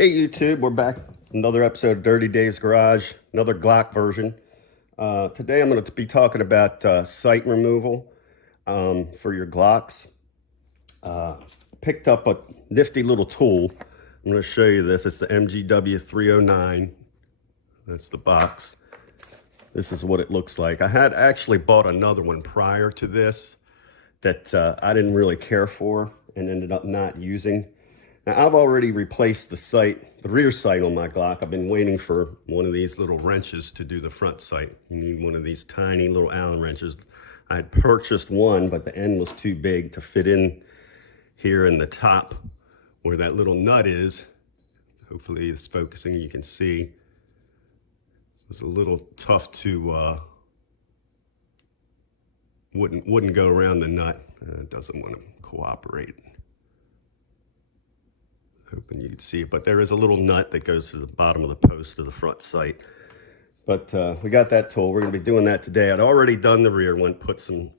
Hey YouTube, we're back. Another episode of Dirty Dave's Garage, another Glock version. Today I'm going to be talking about sight removal for your Glocks. Picked up a nifty little tool. I'm going to show you this. It's the MGW 309. That's the box. This is what it looks like. I had actually bought another one prior to this that I didn't really care for and ended up not using. Now, I've already replaced the rear sight on my Glock. I've been waiting for one of these little wrenches to do the front sight. You need one of these tiny little Allen wrenches. I had purchased one, but the end was too big to fit in here in the top where that little nut is. Hopefully it's focusing, you can see. It was a little tough to, wouldn't go around the nut. It doesn't want to cooperate. Hoping you can see it, but there is a little nut that goes to the bottom of the post of the front sight. But we got that tool. We're going to be doing that today. I'd already done the rear one, put some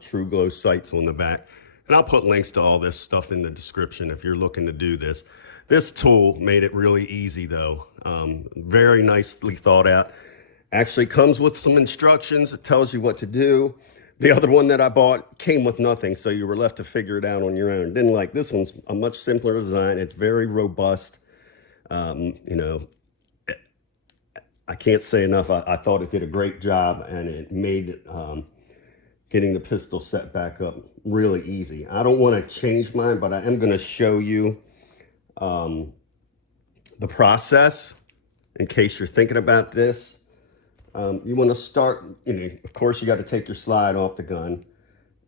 True Glow sights on the back. And I'll put links to all this stuff in the description if you're looking to do this. This tool made it really easy though. Very nicely thought out. Actually comes with some instructions. It tells you what to do. The other one that I bought came with nothing, so you were left to figure it out on your own. Didn't like this one's a much simpler design. It's very robust. You know, I can't say enough. I thought it did a great job, and it made getting the pistol set back up really easy. I don't want to change mine, but I am going to show you the process in case you're thinking about this. You want to start, you know, of course you got to take your slide off the gun,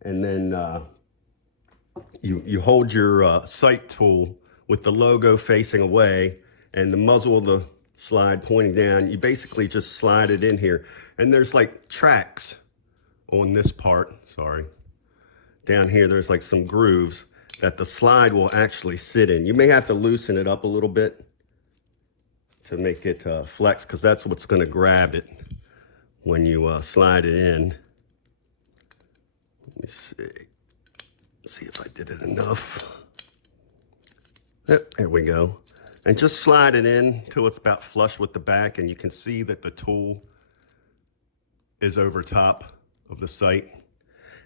and then you hold your sight tool with the logo facing away and the muzzle of the slide pointing down. You basically just slide it in here, and there's like tracks on this part, sorry. Down here there's like some grooves that the slide will actually sit in. You may have to loosen it up a little bit to make it flex, because that's what's going to grab it when you slide it in. Let me see if I did it enough. Yep, there we go. And just slide it in till it's about flush with the back, and you can see that the tool is over top of the sight.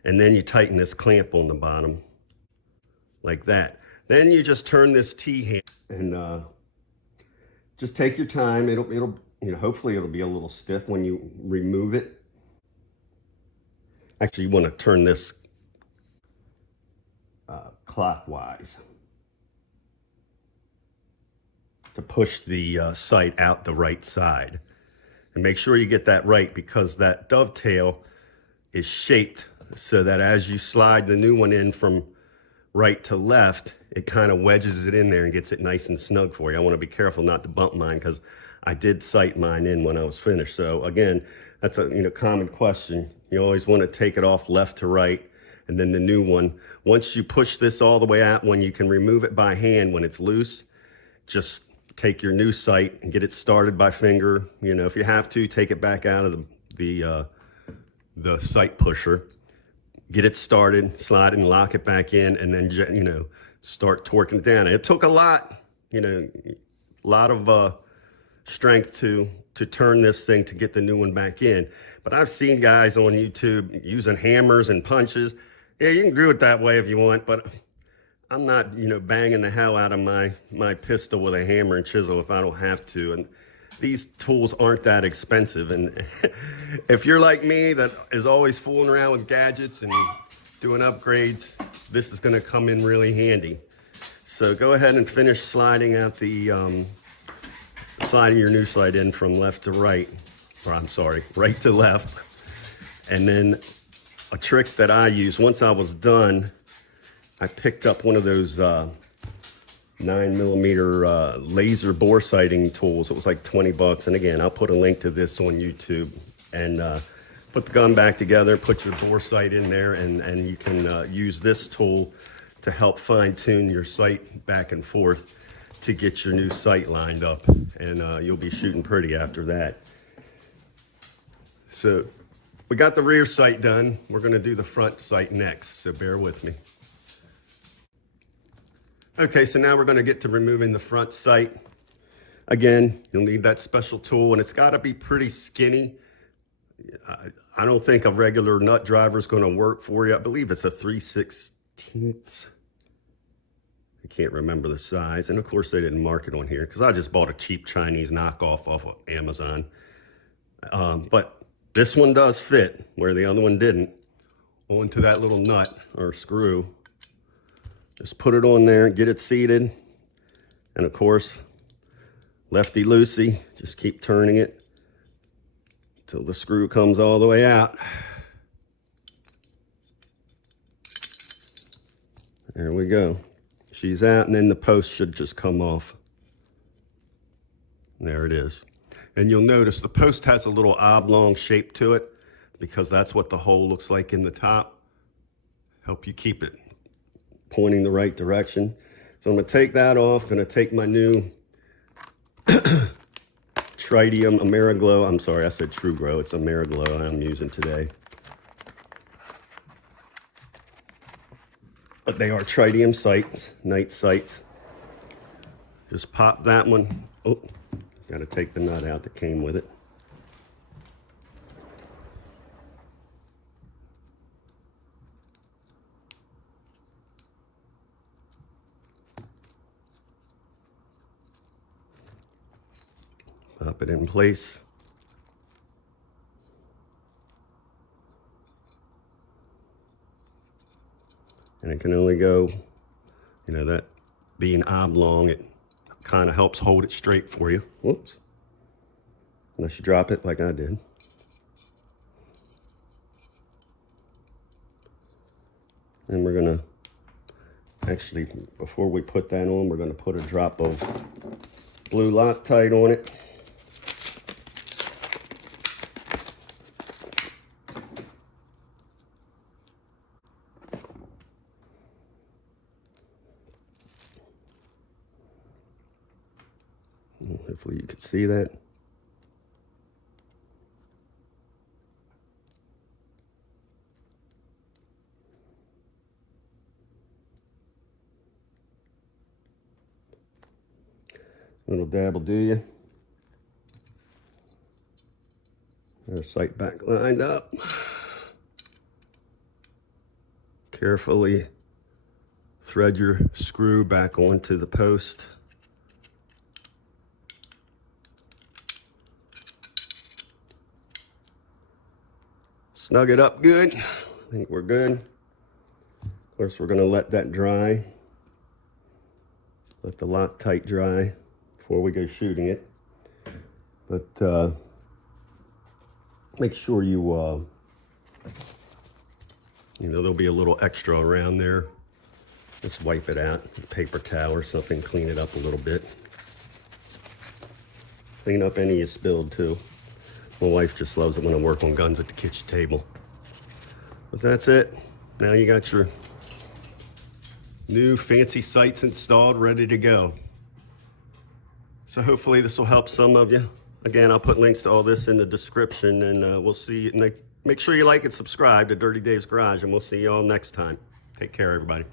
And then you tighten this clamp on the bottom like that. Then you just turn this T-hand and just take your time. It'll you know, hopefully it'll be a little stiff when you remove it. Actually, you want to turn this clockwise to push the sight out the right side. And make sure you get that right, because that dovetail is shaped so that as you slide the new one in from right to left, it kind of wedges it in there and gets it nice and snug for you. I want to be careful not to bump mine, because I did sight mine in when I was finished. So again, that's a common question. You always want to take it off left to right, and then the new one. Once you push this all the way out, when you can remove it by hand when it's loose, just take your new sight and get it started by finger. You know, if you have to, take it back out of the sight pusher, get it started, slide it and lock it back in, and then, you know, start torquing it down. It took a lot, you know, a lot of strength to turn this thing to get the new one back in. But I've seen guys on YouTube using hammers and punches. Yeah, you can do it that way if you want, but I'm not, you know, banging the hell out of my pistol with a hammer and chisel if I don't have to. And these tools aren't that expensive. And if you're like me, that is always fooling around with gadgets and doing upgrades, this is going to come in really handy. So go ahead and finish sliding out sliding your new sight in from left to right, or I'm sorry, right to left. And then a trick that I use, once I was done, I picked up one of those 9mm laser bore sighting tools. It was like 20 bucks. And again, I'll put a link to this on YouTube. And put the gun back together, put your bore sight in there, and you can use this tool to help fine tune your sight back and forth to get your new sight lined up. And you'll be shooting pretty after that. So we got the rear sight done. We're gonna do the front sight next, so bear with me. Okay, so now we're gonna get to removing the front sight. Again, you'll need that special tool, and it's got to be pretty skinny. I don't think a regular nut driver is going to work for you. I believe it's a 3/16. I can't remember the size. And of course they didn't mark it on here because I just bought a cheap Chinese knockoff off of Amazon. But this one does fit where the other one didn't. Onto that little nut or screw. Just put it on there, get it seated. And of course, lefty loosey, just keep turning it till the screw comes all the way out. There we go. She's out, and then the post should just come off. There it is. And you'll notice the post has a little oblong shape to it because that's what the hole looks like in the top. Help you keep it pointing the right direction. So I'm gonna take that off, gonna take my new Tritium Ameriglow. I'm sorry, I said True Grow. It's Ameriglow I'm using today. But they are tritium sights, night sights. Just pop that one. Oh, got to take the nut out that came with it. Pop it in place. And it can only go, you know, that being oblong, it kind of helps hold it straight for you. Whoops. Unless you drop it like I did. And we're gonna, actually, before we put that on, we're gonna put a drop of blue Loctite on it. Hopefully you can see that. Little dab will do you. Our sight back lined up. Carefully thread your screw back onto the post. Snug it up good. I think we're good. Of course, we're gonna let that dry. Let the Loctite dry before we go shooting it. But make sure you know, there'll be a little extra around there. Just wipe it out with a paper towel or something, clean it up a little bit. Clean up any you spilled too. My wife just loves it when I work on guns at the kitchen table. But that's it. Now you got your new fancy sights installed, ready to go. So hopefully this will help some of you. Again, I'll put links to all this in the description, and we'll see you. Make sure you like and subscribe to Dirty Dave's Garage, and we'll see you all next time. Take care, everybody.